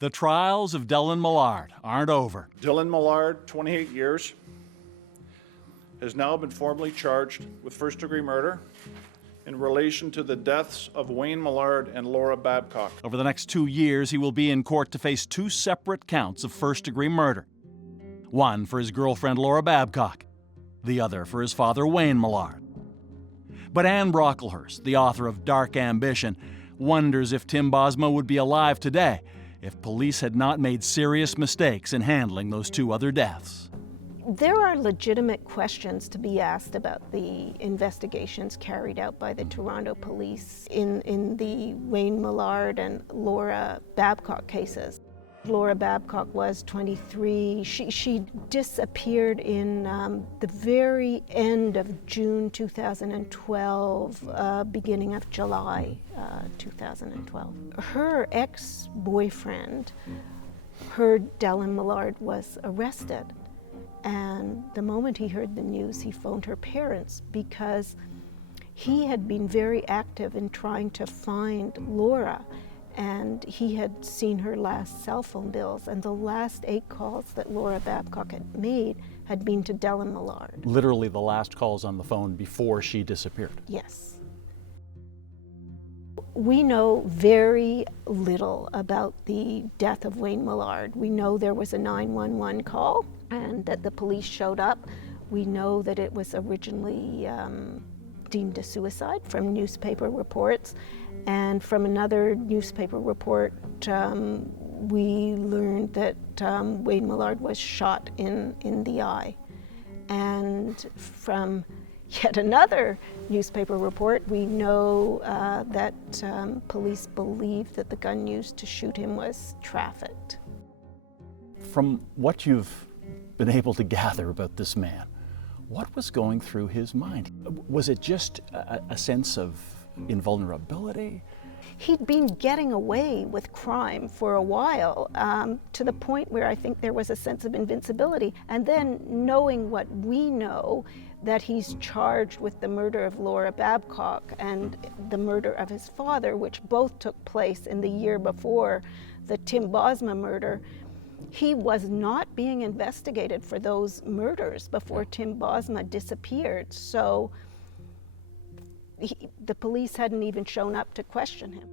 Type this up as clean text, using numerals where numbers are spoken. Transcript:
The trials of Dellen Millard aren't over. Dellen Millard, 28 years, has now been formally charged with first-degree murder in relation to the deaths of Wayne Millard and Laura Babcock. Over the next 2 years, he will be in court to face 2 separate counts of first-degree murder. One for his girlfriend Laura Babcock, the other for his father Wayne Millard. But Ann Brocklehurst, the author of Dark Ambition, wonders if Tim Bosma would be alive today if police had not made serious mistakes in handling those 2 other deaths. There are legitimate questions to be asked about the investigations carried out by the Toronto police in the Wayne Millard and Laura Babcock cases. Laura Babcock was 23. She disappeared in the very end of June 2012, beginning of July 2012. Her ex-boyfriend heard Dellen Millard was arrested. And the moment he heard the news, he phoned her parents because he had been very active in trying to find Laura. And he had seen her last cell phone bills, and the last 8 calls that Laura Babcock had made had been to Dellen Millard. Literally the last calls on the phone before she disappeared. Yes. We know very little about the death of Wayne Millard. We know there was a 911 call and that the police showed up. We know that it was originally deemed a suicide from newspaper reports. And from another newspaper report, we learned that Wayne Millard was shot in the eye. And from yet another newspaper report, we know that police believe that the gun used to shoot him was trafficked. From what you've been able to gather about this man, what was going through his mind? Was it just a sense of invulnerability? He'd been getting away with crime for a while, to the point where I think there was a sense of invincibility. And then knowing what we know, that he's charged with the murder of Laura Babcock and the murder of his father, which both took place in the year before the Tim Bosma murder, he was not being investigated for those murders before Tim Bosma disappeared. So the police hadn't even shown up to question him.